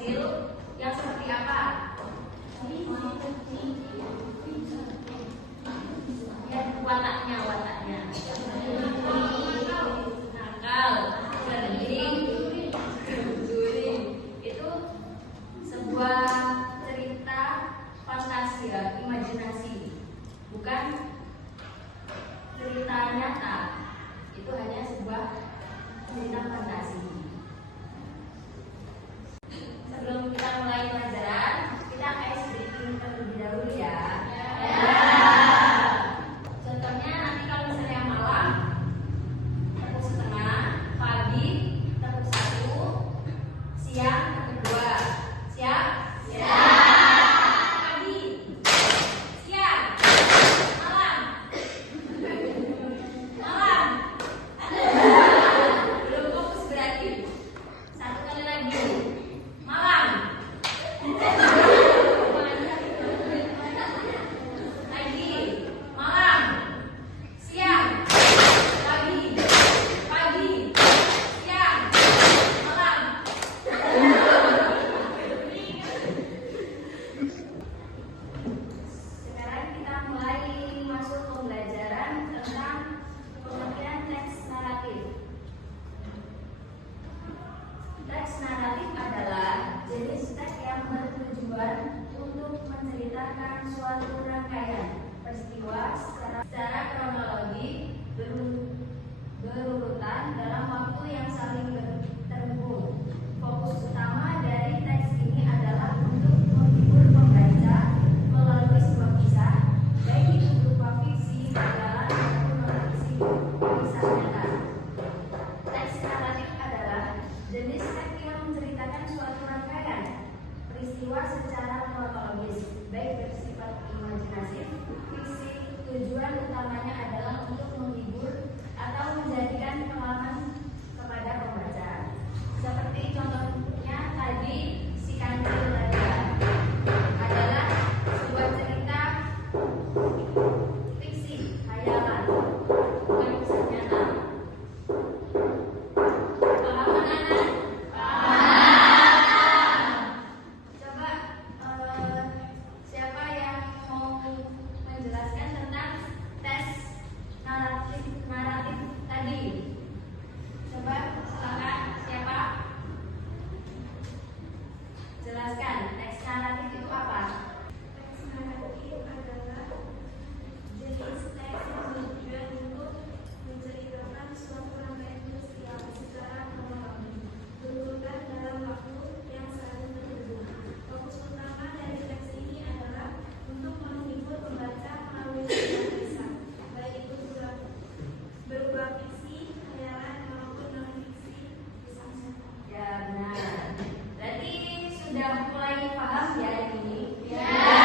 kecil yang seperti apa? Lihat wataknya. Nakal, cerdik, guling. Itu sebuah cerita fantasia, imajinasi, bukan cerita nyata. Itu hanya sebuah cerita fantasi. Sebelum kita mulai pelajaran, kita ice breaking terlebih dahulu ya. Contohnya nanti kalau misalnya malam, tepuk setengah, pagi, tepuk 1, siang, tepuk 2. Siap? Pagi, siang, malam. Belum fokus berarti. 1 kali lagi. Malam. Pagi, malam, siang, pagi, siang, malam. Sekarang kita mulai masuk pembelajaran tentang pengertian teks naratif. Teks naratif adalah jenis teks yang bertujuan untuk menceritakan suatu rangkaian peristiwa secara kronologi berurutan dalam waktu yang saling terhubung. Fokus utama dari teks ini adalah untuk menghibur pembaca melalui sebuah kisah, baik itu berupa fiksi, hayalan, maupun non-fiksi, kisah nyata. Teks naratif adalah jenis teks yang menceritakan suatu rangkaian peristiwa secara kronologis, baik bersifat imajinatif, fiksi. Tujuan utamanya adalah untuk menghibur atau menjadikan pengalaman kepada pembaca. Seperti contohnya tadi, si kancil raja adalah sebuah cerita fiksi, hayalan, bukan kisah nyata. Paham anak-anak? Coba siapa yang mau menjelaskan tentang tes naratif tadi? Coba silakan, siapa? Jelaskan teks naratif itu apa? Teks naratif adalah jenis teks yang bertujuan untuk menceritakan suatu rangkaian peristiwa secara kronologi berurutan dalam waktu yang saling terhubung. Fokus utama dari teks ini adalah untuk menghibur pembaca melalui sebuah kisah, baik itu berupa fiksi, hayalan, maupun non-fiksi, kisah nyata. Ya benar. Berarti sudah mulai paham ya ini? Ya.